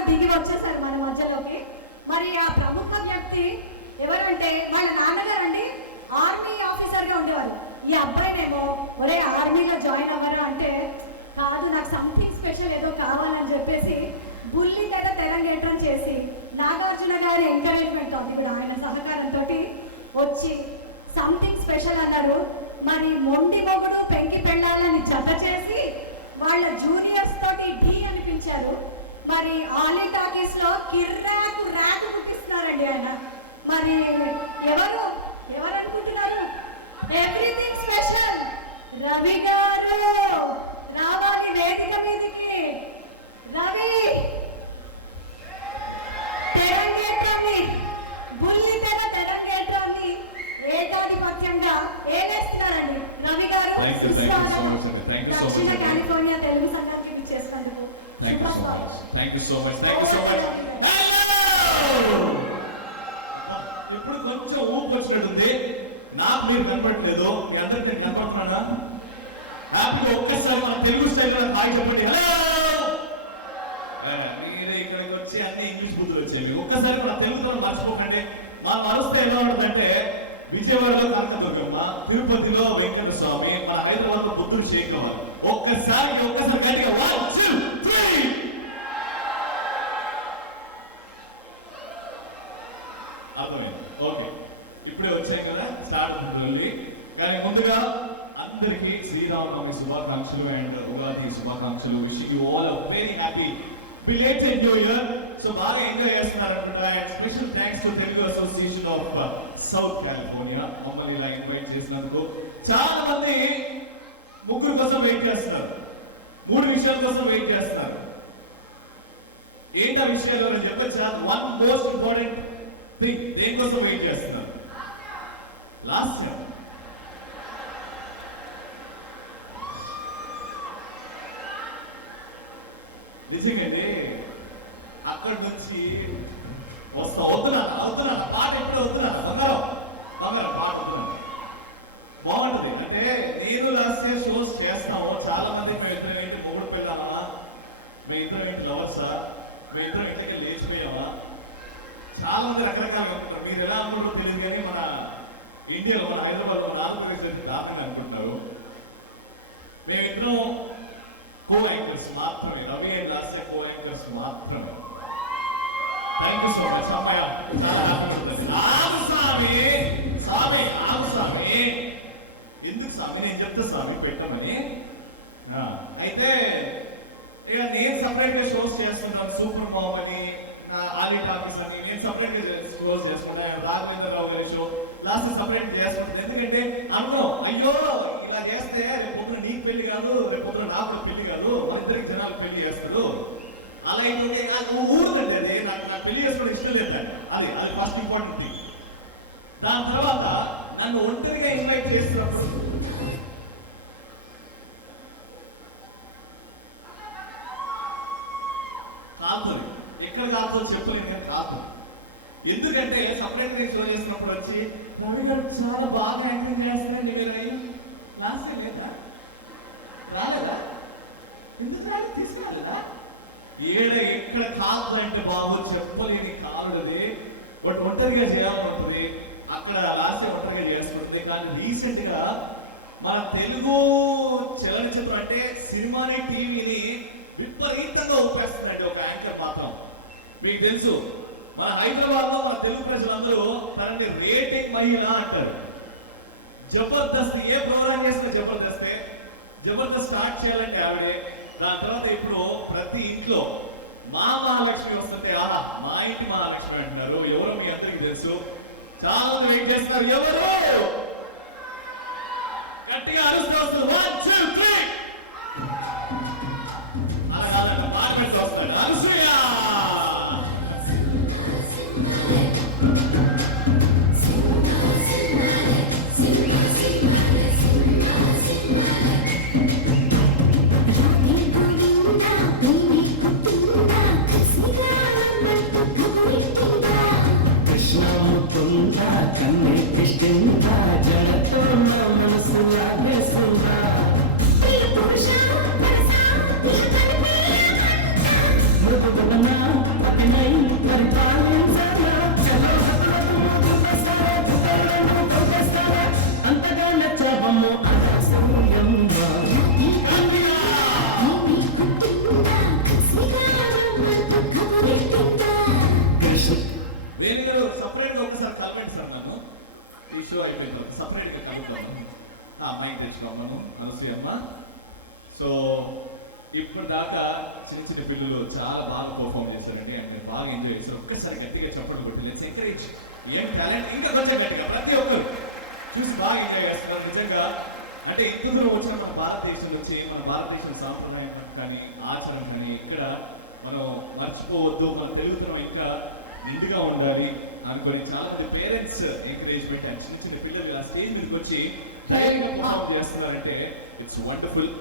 గారు దిగి వచ్చేసారు మన మధ్యలోకి. మరి ఆ ప్రముఖ వ్యక్తి ఎవరంటే వాళ్ళ నాన్నగారు అండి ఆర్మీ ఆఫీసర్గా ఉండేవారు. ఈ అబ్బాయినేమో ఒరే ఆర్మీలో జాయిన్ అవ్వరు అంటే, కాదు నాకు సంథింగ్ స్పెషల్ ఏదో కావాలని చెప్పేసి బుల్లి మీద తెలంగేటం చేసి నాగార్జున గారి ఎంకరేజ్మెంట్ ఉంది కూడా, ఆయన సహకారంతో వచ్చి సంథింగ్ స్పెషల్ అన్నారు. మరి మొండి మొగుడు పెంకి పెళ్ళాలని జత చేసి వాళ్ళ జూనియర్స్ తోటి ఢీ అనిపించారు. మరి ఆలీ టాకీస్ లో కిర్రాకు ర్యాకు ముట్టిస్తున్నారండి ఆయన. మరి ఎవరు అనుకుంటున్నారు? ఎవ్రీథింగ్ స్పెషల్ రవి గారు రావాలి వేదిక మీదకి. రవి తెలంగేట్రాన్ని బుల్లి తెర తెలంగేట్రాన్ని ఏకాధిపత్యంగా ఏలేస్తున్నారండి రవి గారు. దక్షిణ కాలిఫోర్నియా తెలుగు సంఘానికి చేసినందుకు ఇప్పుడు కొంచెం ఊపు వచ్చినట్టుంది. నాకు మీరు కనపడట్లేదు, మీ అందరికి నేను కనపడుతున్నానా? హ్యాపీగా ఒక్కసారి మన తెలుగు స్టైల్లో హాయ్ చెప్పండి. మీరు ఇక్కడికి వచ్చి అన్ని ఇంగ్లీష్ బుద్ధులు వచ్చేవి. ఒక్కసారి మన తెలుగుతో మర్చిపోకండి. మన మనస్తే ఎలా ఉంటుందంటే విజయవాడలో కనకదుర్గమ్మ, తిరుపతిలో వెంకట స్వామి, మన హైదరాబాద్ లో బుద్ధుడు చేరుకోవాలి. ఒక్కసారి గట్టిగా 1 2 3 అర్థమైంది. ఓకే, ఇప్పుడే వచ్చాం కదా, స్టార్ట్ అవుతుంది. కానీ ముందుగా అందరికీ శ్రీరామనవమి శుభాకాంక్షలు అండ్ ఉగాది శుభాకాంక్షలు. Wishing you all a very happy belated New Year. So బాగా ఎంజాయ్ చేస్తున్నారు అనుకుంటా. And special thanks to Telugu association of south California మమ్మల్ని ఇలా ఇన్వైట్ చేసినందుకు. చాలా మంది ముగ్గురు కోసం వెయిట్ చేస్తున్నారు, 3 విషయాల కోసం వెయిట్ చేస్తున్నారు. ఏంటి ఆ విషయాలు అని చెప్పొచ్చా? వన్ మోస్ట్ ఇంపార్టెంట్ థింగ్, దేనికోసం వెయిట్ చేస్తున్నారు? లాస్ట్ ఇయర్ నిజంగాండి అక్కడి నుంచి అవుతున్నా పాట ఎప్పుడు అవుతున్నా బంగారం పాట అవుతున్నా బాగుంటది. అంటే నేను లాస్ట్ ఇయర్ షోస్ చేస్తాము. చాలా మంది మేము ఇద్దరం ఏంటి మొగుడు పెళ్ళామా, మేము ఇద్దరం ఏంటి లవర్సా, మేము ఇద్దరం ఇంటికి లేచిపోయామా, చాలా మంది రకరకాలుగా అనుకుంటారు. మీరు ఎలా అనుకుంటారో తెలియదు కానీ మన ఇండియాలో, మన హైదరాబాద్ లో, మన ఆంధ్రప్రదేశ్ దాకా అనుకుంటున్నారు. మేమిద్దరం కో యాంకర్స్ మాత్రమే, Ravi and Lasya co anchors మాత్రమే. థ్యాంక్ యూ సో మచ్ అమ్మాయ. ఆగు స్వామి, ఎందుకు స్వామి? నేను చెప్తా స్వామి పెట్టమని. అయితే ఇక నేను సపరేట్ గా షోస్ చేస్తున్నాను. సూపర్ మామ్ అని, ఆలీ టాకీస్ అని నేను సపరేట్ గా షోస్ చేసుకున్నాను. రాఘవేంద్రరావు గారి షో లాస్ట్ సపరేట్ చేసుకుంటాను. ఎందుకంటే అయ్యో ఇలా చేస్తే రేపు పొద్దున నీకు పెళ్లి కాదు, రేపు పొద్దున నాకు పెళ్లి కాదు, మన ఇద్దరికి జనాలు పెళ్లి చేస్తాడు. అలా అయితే నాకు ఊరుదండి, అది నాకు పెళ్లి చేసుకోవడం ఇష్టం లేదండి. అది ఫస్ట్ ఇంపార్టెంట్ థింగ్. దాని తర్వాత నన్ను ఒంటరిగా ఇన్వైట్ చేస్తున్నప్పుడు కాదు, ఎక్కడ కాదు చెప్పలేదు నేను కాదు. ఎందుకంటే సపరేట్ గా షో చేసినప్పుడు వచ్చి రవి గారు చాలా బాగా యాక్టింగ్ చేస్తున్నారండి, మీరు లాస్ట్ లేదా రాలేదా, ఎందుకు రాలేదు, తీసుకురాలేదా? ఎక్కడ కాదు అంటే బాబు చెప్పలేని కాదుది. బట్ ఒంటరిగా చేయాలనుకుంటుంది, అక్కడ లాస్ట్ ఒంటరిగా చేసుకుంటుంది. కానీ రీసెంట్ గా మన తెలుగు చలనచిత్రం అంటే సినిమాని, టీవీని విపరీతంగా ఊపేస్తుందండి ఒక యాంకర్ మాత్రం. మీకు తెలుసు, మన హైదరాబాద్ లో మన తెలుగు ప్రజలందరూ తనని రేటింగ్ మహిళ అంటారు. జబర్దస్త్ ఏ ప్రోగ్రామ్ చేసినా జబర్దస్త్ స్టార్ట్ చేయాలంటే ఆవిడే. దాని తర్వాత ఇప్పుడు ప్రతి ఇంట్లో మా మహాలక్ష్మి వస్తుంటే ఆహా మా ఇంటి మహాలక్ష్మి అంటున్నారు. ఎవరు మీ అందరికి తెలుసు, చాలా వెయిట్ చేస్తున్నారు. ఎవరు గట్టిగా అరుస్తూ వస్తారు 1 2 3 అలా కాదంట, బాగా పెడుతూ వస్తాడు అనసూయ. We're చేస్తాను నన్ను ఈ షో అయిపోయిన తర్వాత సపరేట్గా కలుగుతాను. మైక్ తెచ్చుకోమను అనసూయ అమ్మ. సో ఇప్పటిదాకా చిన్న చిన్న పిల్లలు చాలా బాగా పర్ఫామ్ చేశారండి అండ్ మీరు బాగా ఎంజాయ్ చేశారు. ఒక్కసారి గట్టిగా చప్పట్లు కొట్టి లెట్స్ ఎంకరేజ్. ఏం టాలెంట్ ఇంకా కొంచెం గట్టిగా ప్రతి ఒక్కరు చూసి బాగా ఎంజాయ్ చేస్తున్నారు నిజంగా. అంటే ఇంత దూరం వచ్చిన మన భారతదేశంలో వచ్చి మన భారతదేశం సాంప్రదాయం కానీ ఆచరణ కానీ ఇక్కడ మనం మర్చిపోవద్దు, మన తెలుగుతనం ఇంకా నిండుగా ఉండాలి అనుకొని చాలా మంది పేరెంట్స్ ఎంకరేజ్మెంట్ అండ్ చిన్న చిన్న పిల్లలు ఆ స్టేజ్ మీదకి వచ్చి ధైర్యంగా పర్ఫామ్ చేస్తున్నారంటే ఇట్స్ వండర్ఫుల్.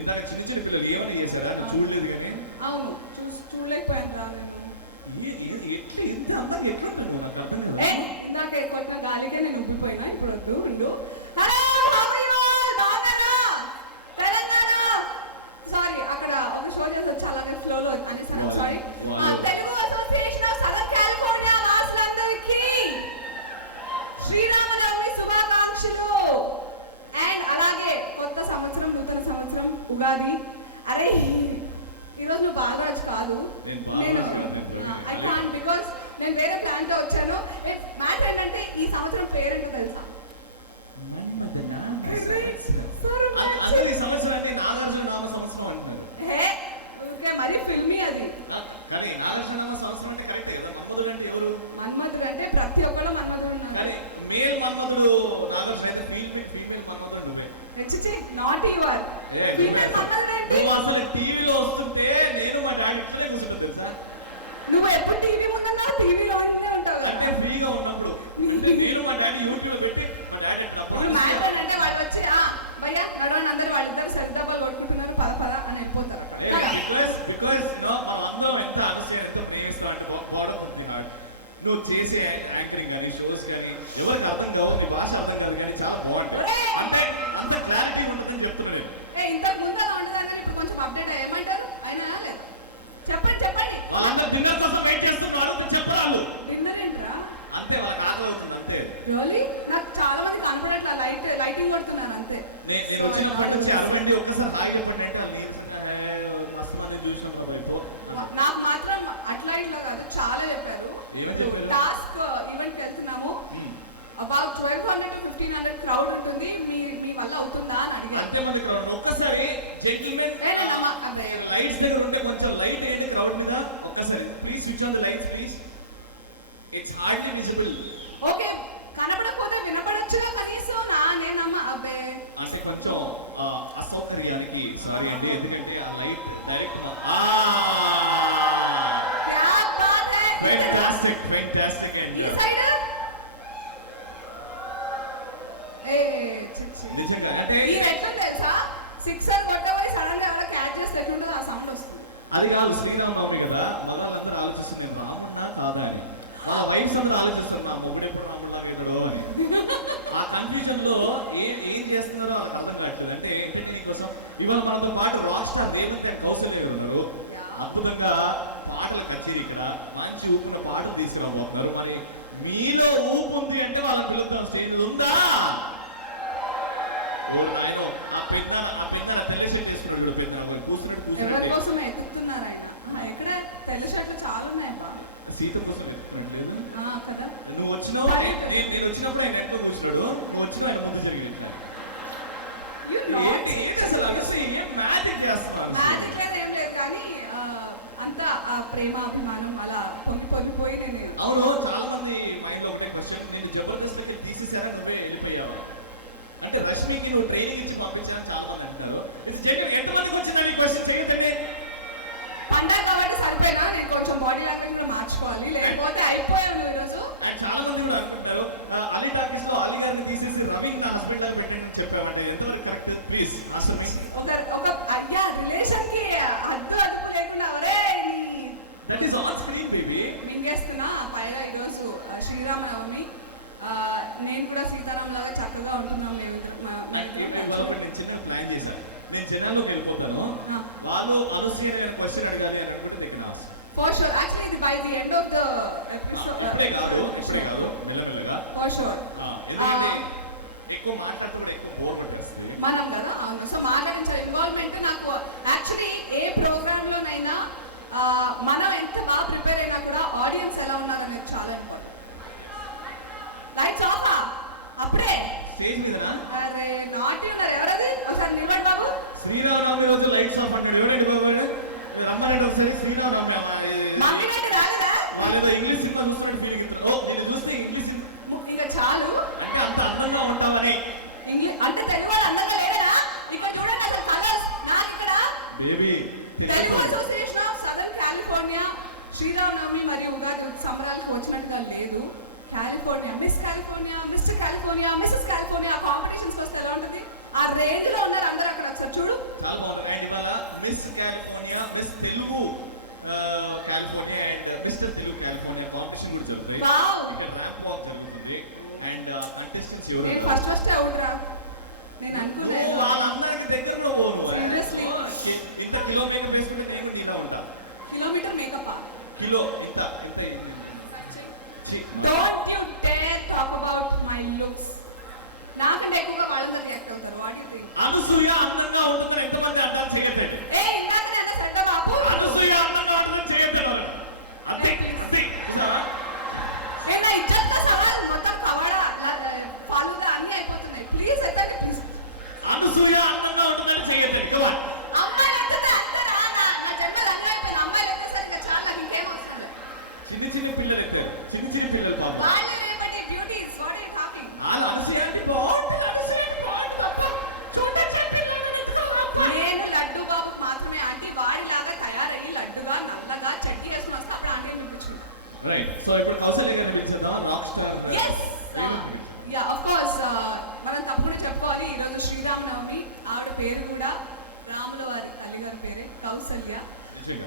ఇందాక చిన్న చిన్న పిల్లలు ఏమని చేశారా చూడలేదు కానీ అవును చూడలేకపోయాను రా ఎట్లా ఇంత అందంగా ఎట్లా ఉంటారు నాకు అర్థం కాదు. నాకు కొంత గాలిగా నేను ఉబ్బిపోయినా ఇప్పుడు వద్దు ఉండు. సారీ అక్కడ ఒక షో చేసి చాలా ఫ్లోలో అని sorry. Telugu association of southern California వాసులందరికీ శ్రీరామనవమి శుభాకాంక్షలు. అండ్ అలాగే కొత్త సంవత్సరం నూతన సంవత్సరం ఉగాది. అరే ఈరోజు నువ్వు బాలరాజు కాదు, నేను ఐ కాంట్ బికాస్ నేను వేరే ప్లాన్ తో వచ్చాను. మ్యాటర్ ఏంటంటే ఈ సంవత్సరం పేరు తెలుసా? అందరూ ఈ సంవత్సరాన్ని నాగార్జున నామ సంవత్సరం అంటున్నారు. మరి ఫిల్మీ అది. కానీ నాగార్జున నామ సంవత్సరం అంటే కరెక్టే కదా. మన్మధుడు అంటే ఎవరు? మన్మధుడు అంటే ప్రతి ఒక్కరు మన్మధుడు. కానీ మేల్ మన్మధుడు నాగార్జున అయితే ఫీమేల్ మన్మధుడు నువ్వే. నాట్ యువర్ ఫీమేల్ మన్మధుడు అంటే నువ్వు అసలు టీవీలో వస్తుంటే నేను మా డాడీ ఇట్లనే కూర్చుంటా తెలుసా. నువ్వు ఎప్పుడు టీవీ ఉన్నదా టీవీలో ఉంటావు అంటే ఫ్రీగా ఉన్నప్పుడు నేను మా డాడీ యూట్యూబ్ పెట్టి మా డాడీ మ్యాటర్ అంటే వాళ్ళు వచ్చి భయ్యా నడవని అందరూ వాళ్ళిద్దరు సరిదబ్బాలు కొట్టుకుంటున్నారు పద పద అని వెళ్ళిపోతారు. బికాస్ అందరం ఎంత అనుసరణ ఎంత ప్రేమిస్తా అంటే బాడీ ఉంది నాకు. నువ్వు చేసే యాంకరింగ్ కానీ షోస్ కానీ ఎవరికి అర్థం కావు, నీ భాష అర్థం కాదు కానీ చాలా బాగుంటుంది. అంటే అంత క్లారిటీ ఉంటుందని చెప్తున్నాను. ఇంతకు ముందు అలా ఉండదు, ఇప్పుడు కొంచెం అప్డేట్ ఏమంటారు అయినా లేదు. చెప్పండి చెప్పండి. వాళ్ళందరూ డిన్నర్ కోసం వెయిట్ చేస్తున్నారు, చెప్పరాలు డిన్నర్ ఏంట్రా? అంతే వాళ్ళకి ఆకలి అవుతుంది అంతే. నాకు చాలా మంది కాన్ఫిడెంట్ లైటింగ్ కొడుతున్నాను అంతే. నేను వచ్చినప్పటి నుంచి అరవండి ఒక్కసారి హాయి చెప్పండి అంటే వాళ్ళు అసలు చూసినప్పుడు నాకు మాత్రం అట్లా ఇట్లా కాదు చాలా చెప్పారు. టాస్క్ ఈవెంట్ వెళ్తున్నాము, అబౌట్ 1200 to 1500 క్రౌడ్ ఉంటుంది, మీ వల్ల అవుతుందా అని అడిగారు. అంతే మంది క్రౌడ్. ఒక్కసారి జెంటిల్మెన్ లైట్స్ దగ్గర ఉంటే కొంచెం లైట్ ఏంటి క్రౌడ్ మీద ఒక్కసారి please switch on the lights please. It's hardly visible. Okay కనపడకపోతే వినపడొచ్చుగా కనీసం నేనమ్మ అబ్బే అంటే కొంచెం అసౌకర్యానికి సారీ అండి, ఎందుకంటే ఆ లైట్ డైరెక్ట్ ఫ్యాంటాస్టిక్ అండ్ నిజంగా అంటే తెలుసా సిక్సర్ కొట్టబోయి సడన్ గా ఎవరో క్యాచ్ చేస్తే ఎట్లుంటుందో ఆ సౌండ్ వస్తుంది. అది కాదు శ్రీరామనవమి కదా, మగాళ్ళందరూ ఆలోచిస్తుంది నేను రామున్నా కాదా అని. ఆ వైఫ్స్ అందరూ ఆలోచిస్తారు నా మొగుడు ఎప్పుడు రాములాగా ఇద్దడో అని. ఆ కన్ఫ్యూజన్ లో ఏం చేస్తున్నారో వాళ్ళకి అర్థం కావట్లేదు. అంటే ఎంటర్టైనింగ్ కోసం ఇవాళ మనతో పాటు rock star Revanth and Kausalya గారు ఉన్నారు. అద్భుతంగా పాటల కచేరీ ఇక్కడ మంచి ఊపున పాటలు తీసుకురాబోతున్నారు. మరి మీలో ఊపు ఉంది అంటే వాళ్ళని పిలుద్దాం. స్టేజ్ ఉందా? ఆయన ఆ పెద్ద తెల్ల షర్ట్ వేసుకున్నాడు, పెద్ద కూర్చున్నట్టు ఎత్తుతున్నారు ఆయన. ఎక్కడ తెల్ల షర్ట్లు చాలా ఉన్నాయి సీత కోసం ఎత్తుకున్నాడు కదా. నువ్వు వచ్చినావు నేను వచ్చినప్పుడు ఆయన ఎంతో కూర్చున్నాడు, నువ్వు వచ్చిన ఆయన ముందు జరిగింది. అసలు ఏం మ్యాజిక్ చేస్తున్నాను. మ్యాజిక్ ఏం లేదు కానీ అంతా ఆ ప్రేమ అభిమానం అలా పొంగిపోయి నేను. అవును చాలా మంది మైండ్ ఒకటే క్వశ్చన్, నేను జబర్దస్త్ తీసేసారా నువ్వే వెళ్ళిపోయావు అంటే రష్మికి నువ్వు ట్రైనింగ్ ఇచ్చి పంపించాలని చాలా మంది అంటున్నారు. ఎంతమందికి వచ్చిందని క్వశ్చన్ చేయదండి. పండగ కాబట్టి సరిపోయినా నేను కొంచెం బాడీ లాంగ్వేజ్ కూడా మార్చుకోవాలి, లేకపోతే అయిపోయాము ఈరోజు. అండ్ చాలా మంది కూడా అనుకుంటారు అలీ టాకీస్ లో అలీ గారిని తీసేసి రవి నా హస్బెండ్ గారు పెట్టండి చెప్పామంటే ఎంతవరకు కరెక్ట్ ప్లీజ్ అసలు ఒక అయ్యా రిలేషన్ కి అద్దు లేకుండా that is on screen baby మింగేస్తున్నా. పైగా ఈరోజు శ్రీరామనవమి, నేను కూడా సీతారాం లాగా చక్కగా ఉంటున్నాం. చిన్న ప్లాన్ చేశాను, నేను జనాల్లోకి వెళ్ళిపోతాను, వాళ్ళు అనూసూయ క్వశ్చన్ అడగాలి అని అనుకుంటే దగ్గర For sure. Actually, by the end of the episode. ఇప్పుడే కాదు మెల్లమెల్లగా. For sure. ఎందుకంటే ఎక్కువ మాట్లాడుతుంటే ఎక్కువ బోర్ కొట్టేస్తుంది. మనం కదా అవును. సో మాట్లాడించాలి ఇన్వాల్వ్మెంట్. నాకు యాక్చువల్లీ ఏ ప్రోగ్రామ్ లోనైనా మనం ఎంత బాగా ప్రిపేర్ అయినా కూడా ఆడియన్స్ ఎలా ఉన్నారనేది చాలా ఇంపార్టెంట్. స్టేజ్ మీదనా? అరే నాటి ఉన్నారు ఎవరది ఒకసారి నిలబడి బాబు. శ్రీరామనవమి రోజు లైట్స్ ఆఫ్ అన్నాడు. ఎవరండి బాబు? రమ్మనండి ఒకసారి. శ్రీరామనవమి మమ్మీ గారికి రాలేదా? వాళ్ళేదో ఇంగ్లీష్ సినిమా చూస్తున్నట్టు ఫీలింగ్ ఇస్తారు. ఓ నేను చూస్తే ఇంగ్లీష్ ఇక చాలు. అంటే అంత అందంగా ఉంటావని. అంటే తెలుగు వాళ్ళు అందంగా లేరా? ఇక్కడ చూడండి అసలు కలర్స్. నాకు ఇక్కడ baby Telugu association of southern California Sriramanavami మరియు ఉగాది సంబరాలకు వచ్చినట్టుగా లేదు. California mister California Mrs California competitions వస్తే ఎలా ఉంటుంది? ఆ రేంజ్ లో ఉన్నారు అందరూ అక్కడ. ఒకసారి చూడు. చాలా బాగుంది. అండ్ ఇవాళ miss California, miss Telugu California and mister Telugu California competition కూడా జరుగుతుంది. ఇక్కడ ర్యాంప్ వాక్ జరుగుతుంది. అండ్ కంటెస్టెంట్స్ ఎవరు? నేను ఫస్ట్ అవుట్రా. నేను అనుకున్నాను వాళ్ళందరికి దగ్గరలో పోను. Seriously? ఇంత కిలో మేకప్ వేసుకుంటే నేను కూడా తింటా ఉంటా. Kilometre makeup. కిలో ఇంత ఇంత Don't you dare talk about my looks. నాకంటే ఎక్కువగా వాళ్ళందరూ రియాక్ట్ అవుతారు. What you think? అనసూయ అందంగా ఉంటుందని ఎంతమంది అంటారు? చేయట్లేదు. ఏ ఇందాక నేను సడ్డ బాబు. అనసూయ అందంగా ఉంటుందని చేయట్లేదు. అంతే అంతే. ఏ నా ఇజ్జత్ సవాల్ మొత్తం కవడా ఫాలుదా అన్ని అయిపోతున్నాయి. ప్లీజ్ ఎత్తండి ప్లీజ్. అనసూయ అందంగా ఉంటుందని చేయట్లేదు. కమా అమ్మాయి అంటే అందరా నా జెండర్ అన్నీ అయిపోయింది. అమ్మాయి వచ్చేసరికి చాలా నాకు ఇంకేం వస్తుంది. చిన్న పిల్లలు ఎత్తారు. చిన్న పిల్లలు పాపం. వాళ్ళు ఏమంటే beauties what are you talking? వాళ్ళు అనసూయ అంటే బాగుంటుంది. అనసూయ అంటే బాగుంటుంది. అబ్బా చూడండి. నేను లడ్డు బాబు మాత్రమే ఆంటీ వాడిలాగా తయారయ్యి లడ్డుగా నల్లగా చట్నీ వేసుకుని వస్తే అప్పుడు ఆంటీ చూపించు. రైట్. సో ఇప్పుడు కౌశల్య గారిని పిలిచేద్దాం. Rock star. Yes. Yeah, of course. మనం తప్పుడు చెప్పుకోవాలి. ఈరోజు శ్రీరామనవమి. ఆవిడ పేరు కూడా రాముల వారి తల్లిగారి పేరే కౌసల్య.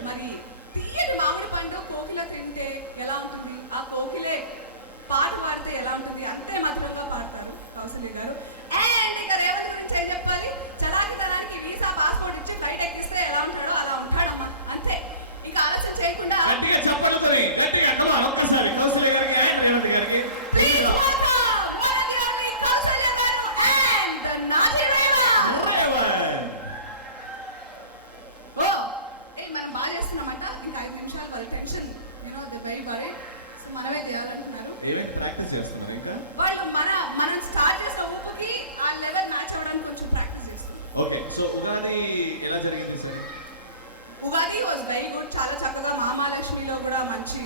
మరి తీయని మామిడి పండు కోకిల తింటే ఎలా ఉంటుంది? ఆ కోకిలే పాట పాడితే ఎలా ఉంటుంది? అంతే మాత్రంగా పాడతారు కౌసల్య గారు. అండ్ ఇక రేవంత్ గురించి ఏం చెప్పాలి? చలాకితనానికి వీసా పాస్పోర్ట్ ఇచ్చి బయట ఎక్కిస్తే ఎలా ఉంటాడో అలా ఉంటాడమ్మా. అంతే. ఇక ఆలోచన చేయకుండా గట్టిగా చెప్పండి మరి. గట్టిగా కమా ఒక్కసారి కౌశల్య గారికి అండ్ రేవంత్ గారికి. ప్లీజ్ వెల్కమ్ మోదీ గారిని కౌసల్య గారు అండ్ నాజిరేవా. ఓ ఏ మనం బాగా చేస్తున్నామంట. ఇంకా 5 నిమిషాలు వాళ్ళ టెన్షన్ వెరీ వరీ. సో మనమే చేయాలంటున్నారు. ఏమేమి ప్రాక్టీస్ చేస్తున్నారు ఇంకా? వాళ్ళు మనం స్టార్ట్ చేసిన ఊపుకి ఆ లెవెల్ మ్యాచ్ అవ్వడానికి కొంచెం ప్రాక్టీస్ చేస్తున్నారు. ఓకే. సో ఉగాది ఎలా జరిగింది sir? Ugadi was very good. చాలా చక్కగా మహాలక్ష్మిలో కూడా మంచి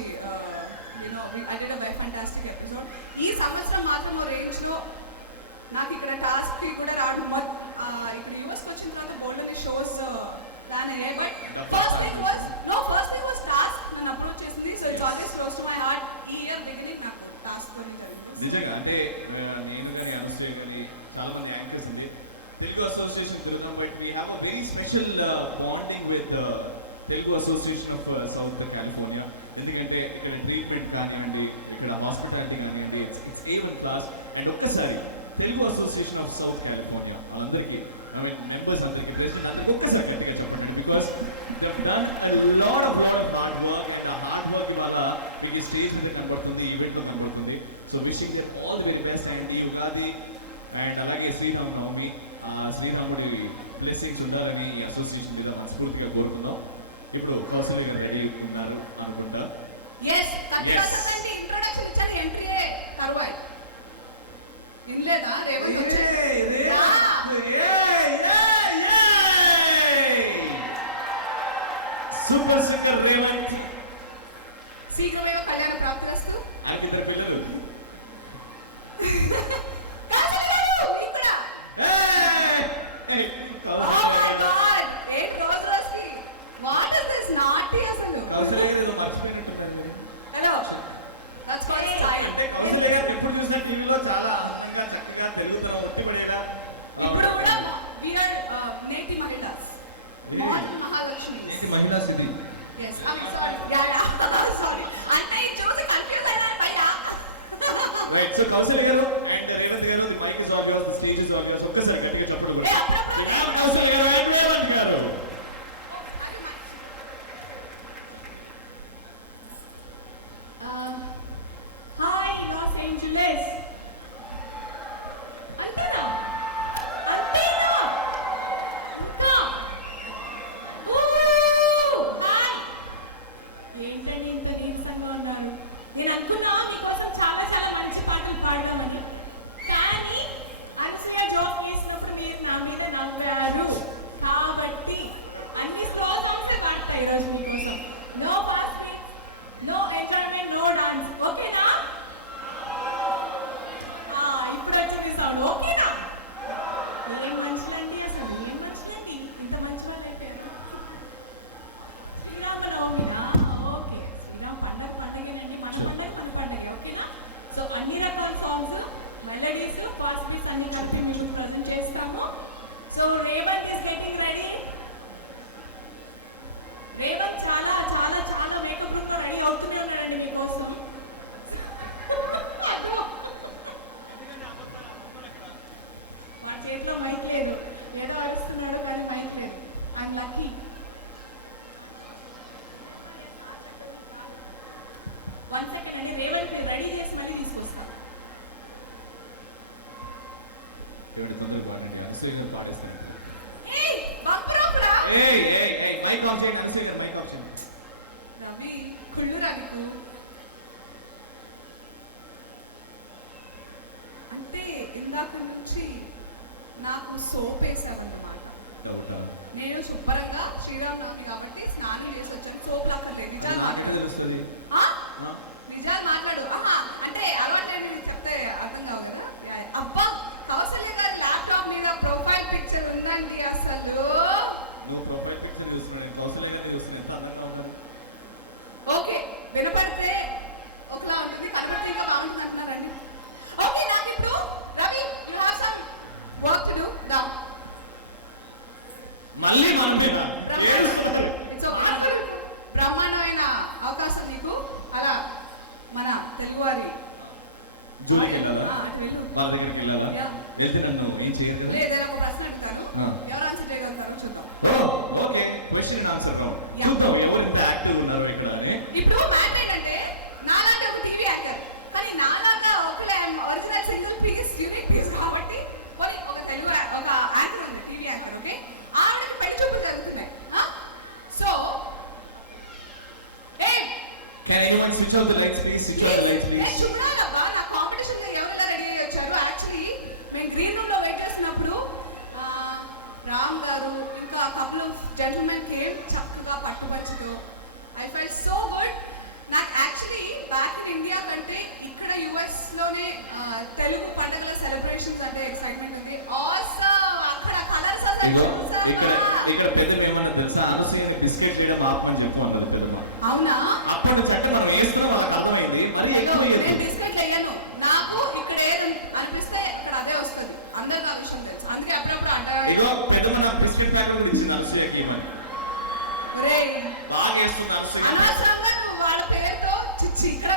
I did a very fantastic episode. ఈ సంవత్సరం మాత్రం రేంజ్ లో నాకు ఇక్కడ టాస్క్ కి కూడా రావడం ఇక్కడ యూఎస్ వచ్చిన తర్వాత బోల్డర్ షోస్ ప్లాన్ అయ్యాయి. But first thing was task నన్ను అప్రోచ్ చేసింది. So it's always close to my heart. ఈ ఇయర్ బిగినింగ్ నాకు టాస్క్ కొని జరిగింది. నిజంగా అంటే నేను కానీ అనసూయ కానీ చాలా మంది యాంకర్స్ ఉంది తెలుగు అసోసియేషన్ వెళ్తున్నాం. But we have a very special bonding with Telugu association of south California. ఎందుకంటే ఇక్కడ ట్రీట్మెంట్ కానివ్వండి, ఇక్కడ హాస్పిటాలిటీ కానివ్వండి, ఇట్స్ A1 క్లాస్. అండ్ ఒక్కసారి Telugu association of south California వాళ్ళందరికీ మెంబర్స్ అందరికీ ప్రెసిడెంట్ అందరికీ ఒక్కసారి గట్టిగా చెప్పండి. Because they have done a lot of hard work. And ఆ హార్డ్ వర్క్ ఇవాళ మీకు స్టేజ్ మీద కనబడుతుంది, ఈవెంట్లో కనబడుతుంది. So wishing them all very best. And ఈ ఉగాది అండ్ అలాగే శ్రీరామనవమి శ్రీరాముడి బ్లెస్సింగ్స్ ఉండాలని ఈ అసోసియేషన్ మీద మనస్ఫూర్తిగా కోరుకుందాం. ఇప్పుడు కౌశల్య గారు రెడీ ఉన్నారు అనుకుంటా. yes ఖచ్చితంగా ఇంట్రొడక్షన్ ఇచ్చాను. ఎంట్రీ తర్వాయి ఇన్లేదా రేవంత్ వచ్చే సూపర్ సింగర్ రేవంత్. శీఘ్రమే కళ్యాణ ప్రాప్తిరస్తు. ఆయన ఇద్దరు పిల్లలు. అంటే కౌశల్య గారు ఎప్పుడు చూసినా టీవీలో చాలా అందంగా చక్కగా తెలుగుతనం ఒత్తి పడేలా. ఇప్పుడు కూడా we are నేటి మహిళాస్. మహాలక్ష్మి. నేటి మహిళా స్థితి. yes I'm sorry yeah sorry అన్నయ్య చూసి కన్ఫ్యూజ్ అయినా భయ్యా. రైట్. సో కౌశల్య గారు అండ్ రేవంత్ గారు, the mike is on yours, the stage is on yours. ఒక్కసారి గట్టిగా చెప్పండి. కౌశల్య గారు అండ్ రేవంత్ గారు. Hi Los Angeles. అంతేనా అంతేనా అంతా హాయ్. ఏంటండి ఇంత నీరసంగా ఉన్నారు? నేను అనుకున్నా మీకోసం చాలా చాలా మంచి పాటలు పాడదామని, కానీ జోక్ చేసినప్పుడు మీరు నా మీద నవ్వారు కాబట్టి అన్ని స్లో సాంగ్స్ పాడతాయి ఈరోజు మీకోసం. No fasting, no enjoyment, no dance. ఓకేనా? ఇప్పుడు వచ్చింది సౌండ్. ఓకేనా? ఏం మంచిదండి, అసలు ఏం మంచిదండి, ఇంత మంచి వాళ్ళు అయిపోయారు. శ్రీరామనవమినా? ఓకే, శ్రీరామ్ పండగేనండి, మన పండగే. ఓకేనా? సో అన్ని రకాల సాంగ్స్, మెలడీస్, ఫాస్ట్ బీట్స్ అన్ని కలిపి మీకు ప్రజెంట్ చేస్తాము. So Revanth is getting ready. Revanth చాలా చాలా చాలా మేకప్ రూమ్ లో రెడీ అవుతూనే ఉన్నాడండి మీకోసం. మా చేతిలో మైక్ లేదు, ఏదో అరుస్తున్నాడు కానీ మైక్ లేదు. I'm lucky. 1 సెకండ్ అండి, రేవంత్ రెడీ చేసి మళ్ళీ తీసుకొస్తా. తొందరగా పాడండి, అనసూయ పాడేస్తాను. మైక్ ఆఫ్ చేయండి, అనసూయ మైక్ ఆఫ్ చేయండి. రవి, కుళ్ళు రవికు అంటే ఇందాక నుంచి నాకు సోప్ వేసావన్నమాట. నేను శుభ్రంగా శ్రీరామనవమి కాబట్టి స్నానం చేసి వచ్చాను. సోప్ లాక్కర్లేదు, నిజాలు మాట్లాడు. అంటే అలవాటు నేను చెప్తే అర్థం కావు కదా. అబ్బా, కౌసల్య గారి ల్యాప్టాప్ మీద ప్రొఫైల్ పిక్చర్ ఉందండి. అసలు నువ్వు ప్రొఫైల్ పిక్చర్ చూస్తున్నాను, కౌసల్య గారిని చూస్తున్నా, ఎంత అందంగా ఉన్నది. ఓకే, వినపడితే ఒకలా ఉంటుంది, కనబడితే బాగుంటుంది అంటున్నారండి. ఓకే, నాకు ఇప్పుడు Ravi, you have some work to do. డా మళ్ళీ మన మీద బ్రహ్మాండమైన అవకాశం నీకు. అలా మన తెలుగువారి జూలికి వెళ్ళాలా, వాళ్ళ దగ్గరికి వెళ్ళాలా? వెళ్తే నన్ను ఏం చేయలేదు. లేదా ఒక ప్రశ్న అడుగుతాను, ఎవరు ఆన్సర్ చేయగలుగుతారో చూద్దాం. Okay, question answer round. చూద్దాం ఎవరు ఇంత యాక్టివ్ ఉన్నారు ఇక్కడ అని. ఇప్పుడు మ్యాటర్ ఏంటంటే, నాలాగా ఒక టీవీ యాంకర్, కానీ నాలాగా ఒక original single piece, unique piece కాబట్టి ఒక తెలుగు ఒక యాంకర్ ఉంది, టీవీ యాంకర్. ఓకే, ఆవిడకి పెళ్లి చూపులు జరుగుతున్నాయి. So Can anyone switch off the lights please? Switch off the lights please. చూడాలబ్బా, నా కాంపిటీషన్ లో ఎవరెలా రెడీ అయ్యి వచ్చారు. యాక్చువల్లీ మేము గ్రీన్ రూమ్ లో వెయిట్ చేసినప్పుడు రామ్ గారు ఇంకా కపుల్ ఆఫ్ జెంటిల్మెన్ కేమ్ చక్కగా పట్టుబడుచుతో. I felt so good. నాకు యాక్చువల్లీ బ్యాక్ ఇన్ ఇండియా కంటే ఇక్కడ యుఎస్ లోనే తెలుగు పండుగల సెలబ్రేషన్స్ అంటే ఎక్సైట్మెంట్ ఉంది. ఆసమ్, అక్కడ కలర్స్ ఇక్కడ పెద్దలు ఏమన్నా తెలుసా, అనసూయని బిస్కెట్ చేయడం ఆపమని చెప్పు అన్నారు పెద్దమ్మ. అవునా? అప్పుడు చట్టం మనం వేస్తున్నాం, మనకు అర్థమైంది. మరి నేను బిస్కెట్ వేయను, నాకు ఇక్కడ ఏది అనిపిస్తే ఇక్కడ అదే వస్తుంది. అందరికి ఆ విషయం తెలుసు, అందుకే అప్పుడప్పుడు అంటారు. ఇగో పెద్దమ్మ నాకు బిస్కెట్ ప్యాకెట్ కూడా ఇచ్చింది అనసూయకి. ఏమని బాగా వేస్తుంది అనసూయ. అనవసరంగా నువ్వు వాళ్ళ పేరుతో చిచ్చి ఇక్కడ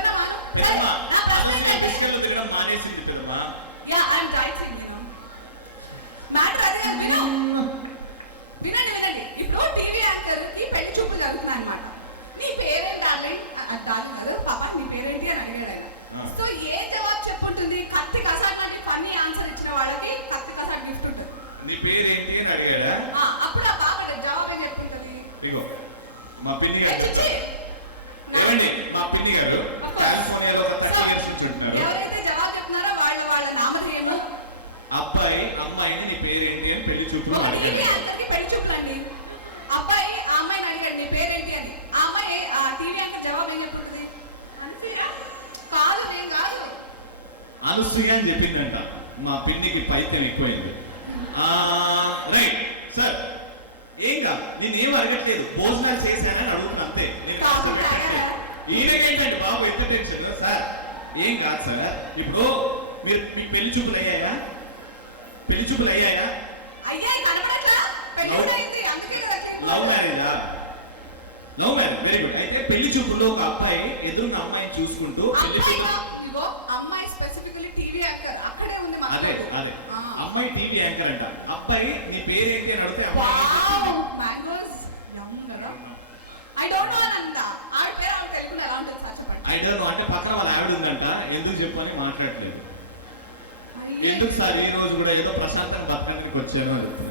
బిస్కెట్లు తినడం మానేసింది పెద్దమ్మ. మ్యాటర్ అదే. వినండి. ఇప్పుడు టీవీ యాంకర్ కి పెళ్లి చూపులు జరుగుతున్నాయి అన్నమాట. నీ పేరేంటి డార్లింగ్? డార్లింగ్ కాదు పాప, నీ పేరేంటి అని అడిగాడు ఆయన. సో ఏ జవాబు చెప్పుంటుంది? కత్తి కసాట్ లాంటి ఫన్నీ ఆన్సర్ ఇచ్చిన వాళ్ళకి కత్తి కసాట్ గిఫ్ట్ ఉంటుంది. నీ పేరేంటి అని అడిగాడా? అప్పుడు ఆ పాప జవాబు ఏం చెప్పుంటుంది? ఇగో మా పిన్ని గారు. ఏమండి, మా పిన్ని గారు కాలిఫోర్నియాలో ఒక 30 years నుంచి ఉంటున్నారు. ఎవరైతే జవాబు చెప్తున్నారో వాళ్ళ నామధేయము. అబ్బాయి అమ్మాయిని నీ పేరేంటి అని పెళ్లి చూపులు అందరికి పెళ్లి చూపులు అండి. అబ్బాయి ఆ అమ్మాయిని అడిగాడు నీ పేరేంటి అని. ఆ అమ్మాయి ఆ టీవీ యాంకర్ జవాబు ఏం చెప్తుంది? కాదు, నేను కాదు, అనసూయ అని చెప్పిందంట. మా పిన్నికి పైత్యం ఎక్కువైంది. రైట్ సార్, ఏం కాదు, నేనేం అడగట్లేదు, భోజనాలు చేశానని అడుగుతున్నా అంతే. ఈయనకేంటండి బాబు ఎంత టెన్షన్ సార్? ఏం కాదు సార్, ఇప్పుడు మీరు మీ పెళ్లి చూపులు అయ్యాయా? పెళ్లి చూపులు అయ్యాయా? లవ్ మ్యారేజా? Love marriage, very good. అయితే పెళ్లి చూపుల్లో ఒక అబ్బాయి ఎదురున్న అమ్మాయిని చూసుకుంటూ అమ్మాయి స్పెసిఫికల్లీ టీవీ యాంకర్ అక్కడే ఉంది. అదే అమ్మాయి టీవీ యాంకర్ అంట. అబ్బాయి నీ పేరేంటి అని అడిగితే ఐ డోంట్ నో అంటే పక్కన వాళ్ళ ఆవిడ ఉందంట. ఎందుకు చెప్పని మాట్లాడలేదు. ఎందుకు సార్ ఈ రోజు కూడా ఏదో ప్రశాంతంగా బతకడానికి వచ్చాను అని చెప్తున్నా.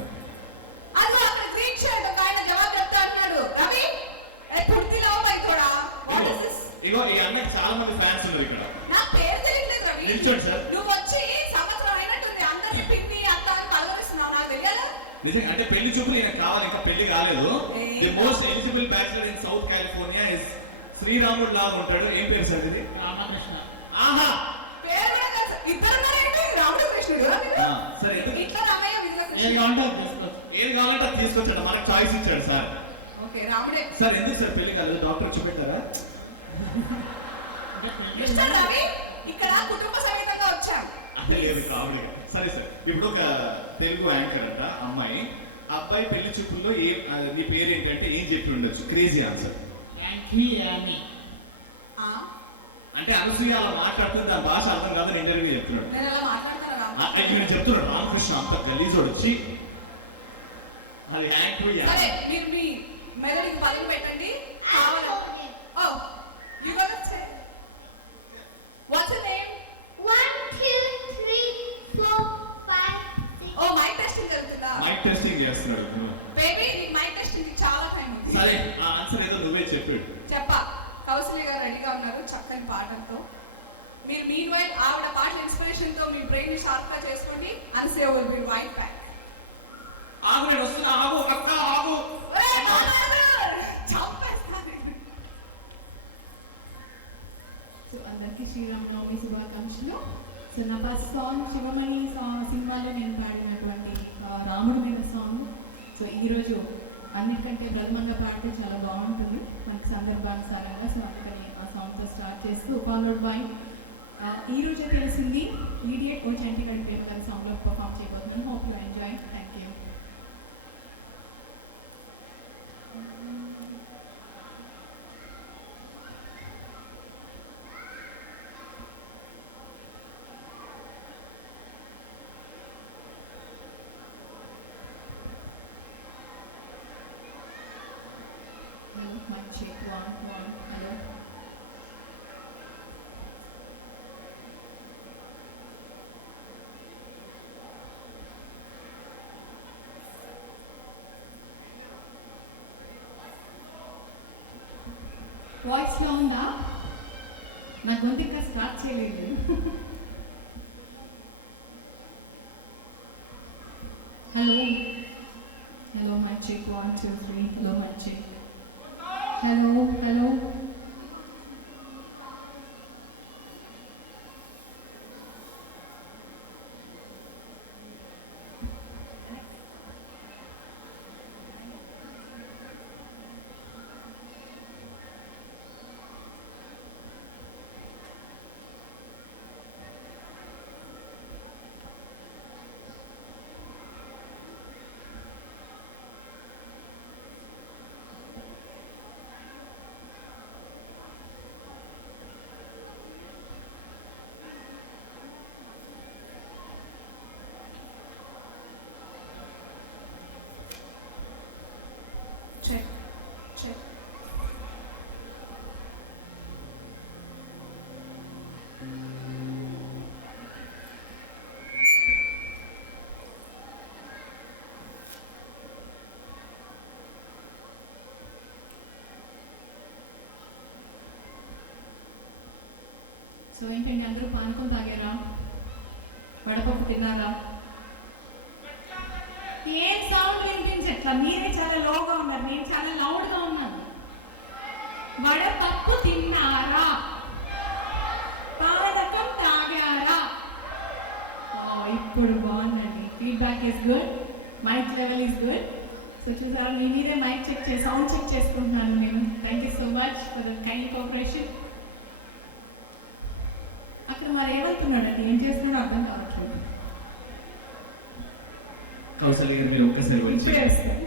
ఇగో ఈ అన్నకి చాలా మంది ఫ్యాన్స్ ఉన్నారు ఇక్కడ. నా పేరు తెలియలేదు రవి. నిల్చోండి సార్. నువ్వు వచ్చి సంవత్సరం అయినట్టుంది, అందరినీ పిన్ని అత్త నిజంగా అంటే పెళ్లి చూపులు ఈయన కావాలి, ఇంకా పెళ్లి కాలేదు. The most eligible bachelor in south California is శ్రీరాముడు లాగా ఉంటాడు. ఏం పేరు సార్ ఇది? రామకృష్ణ. ఆహా పేరు కూడా తెలుసు. ఇద్దరు ఉన్నారేంటి? రాముడు కృష్ణుడు. సరే ఇట్లా రామయ్య వీళ్ళ ఏది కృష్ణుడు. కావాలంటే అది తీసుకో. ఏది కావాలంటే అది తీసుకొచ్చాడు, మనకు చాయిస్ ఇచ్చాడు సార్. ఓకే రాముడే. సార్ ఎందుకు సార్ పెళ్లి కాలేదు? డాక్టర్ చూపెట్టారా? అంటే పెళ్లి మిస్టర్ రవి, ఇక్కడ కుటుంబ సమేతంగా వచ్చాం. అంటే లేదు కావాలి. సరే సార్, ఇప్పుడు ఒక తెలుగు యాంకర్ అంట అమ్మాయి, అబ్బాయి పెళ్లి చూపుల్లో నీ పేరు ఏంటంటే ఏం చెప్పి ఉండొచ్చు? Crazy answer. యాంటీ యానీ. ఆ, అంటే అనసూయ అలా మాట్లాడుతుంది, దాని భాష అర్థం కాదని ఇంటర్వ్యూ చెప్తున్నాడు. నేను అలా మాట్లాడతాను రాము. నేను చెప్తున్నాడు రామకృష్ణ అంత గలీజోడు వచ్చి అది సరే మీరు మీ మెదడుకి పదులు పెట్టండి. కావాలా? Oh you got say what's your name? 1, 2, 3, 4, 5, 6. Oh mike testing జరుగుతుందా? మైక్ టెస్టింగ్ చేస్తున్నాడు. బేబీ నీకు మైక్ టెస్టింగ్ కి చాలా టైం ఉంది. సరే ఆ ఆన్సర్ ఏదో నువ్వే చెప్పాడు. చెప్పా. కౌసల్య గారు రెడీగా ఉన్నారు చక్కని పాటలతో. మీరు మీన్ వైల్ ఆవిడ పాటల ఇన్స్పిరేషన్ తో మీ బ్రెయిన్ ని షార్ప్ గా చేసుకోండి. Anasuya will be right back. ఆగు, నేను వస్తున్నా. ఆగు అక్క, ఆగు. సో అందరికీ శ్రీరామనవమి శుభాకాంక్షలు. సో నా ఫస్ట్ సాంగ్ శివమణి సినిమాలో నేను పాడినటువంటి రాముడి మీద సాంగ్. సో ఈరోజు అన్నిటికంటే ప్రథమంగా పాడితే చాలా బాగుంటుంది మనకి సందర్భానుసారంగా. సో అందుకని ఆ సాంగ్తో స్టార్ట్ చేస్తూ ఫాలోడ్ బై ఈరోజే తెలిసింది ఈడియట్ ఓ చంటి గారి పేరు గారి సాంగ్లో పర్ఫామ్ చేయబోతున్నాను. Hope you enjoy. Thank you. Mic check 1 1. Hello. Voice లో ఉందా? నా గొంతు ఇంకా స్టార్ట్ చేయలేదు. Hello hello mike check 1 2 3. Hello mike check. Hello hello. Check. Check. So ఏంటండి అందరూ పానకం తాగారా? వడపప్పు తిన్నారా? ఏం సౌండ్ వినిపించట్లా? మీరే చాలా లోగా ఉన్నారు, నేను చాలా లౌడ్గా ఉన్నాను. వడపప్పు తిన్నారా? పానకం తాగారా? ఇప్పుడు బాగుందండి. Feedback is good, mike level is good. So చూసారా, మీ మీరే మైక్ చెక్ చేసి సౌండ్ చెక్ చేసుకుంటున్నాను నేను. Thank you so much for the kind cooperation. అక్కడ మరి ఏమవుతున్నాడంటే ఏం చేస్తున్నాడో అర్థం కావట్లేదు. కౌసల్య గారు మీరు ఒక్కసారి వచ్చి ఇప్పుడే వస్తాయి.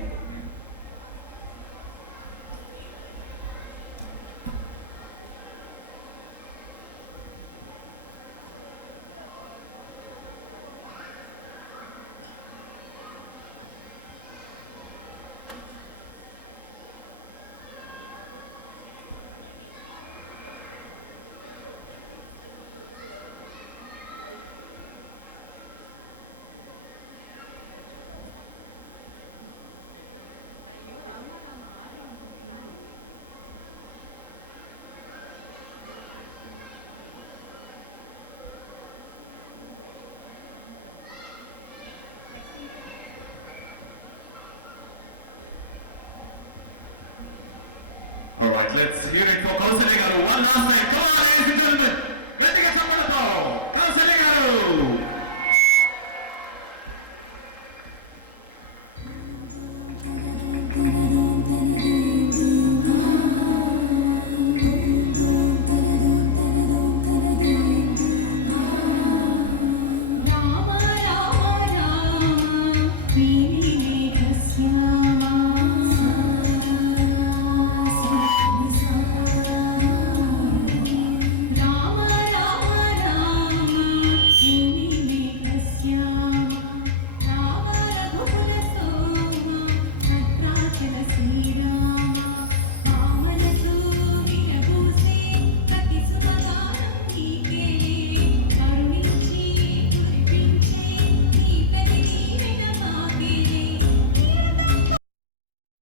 కౌసల్య గారు. One last time.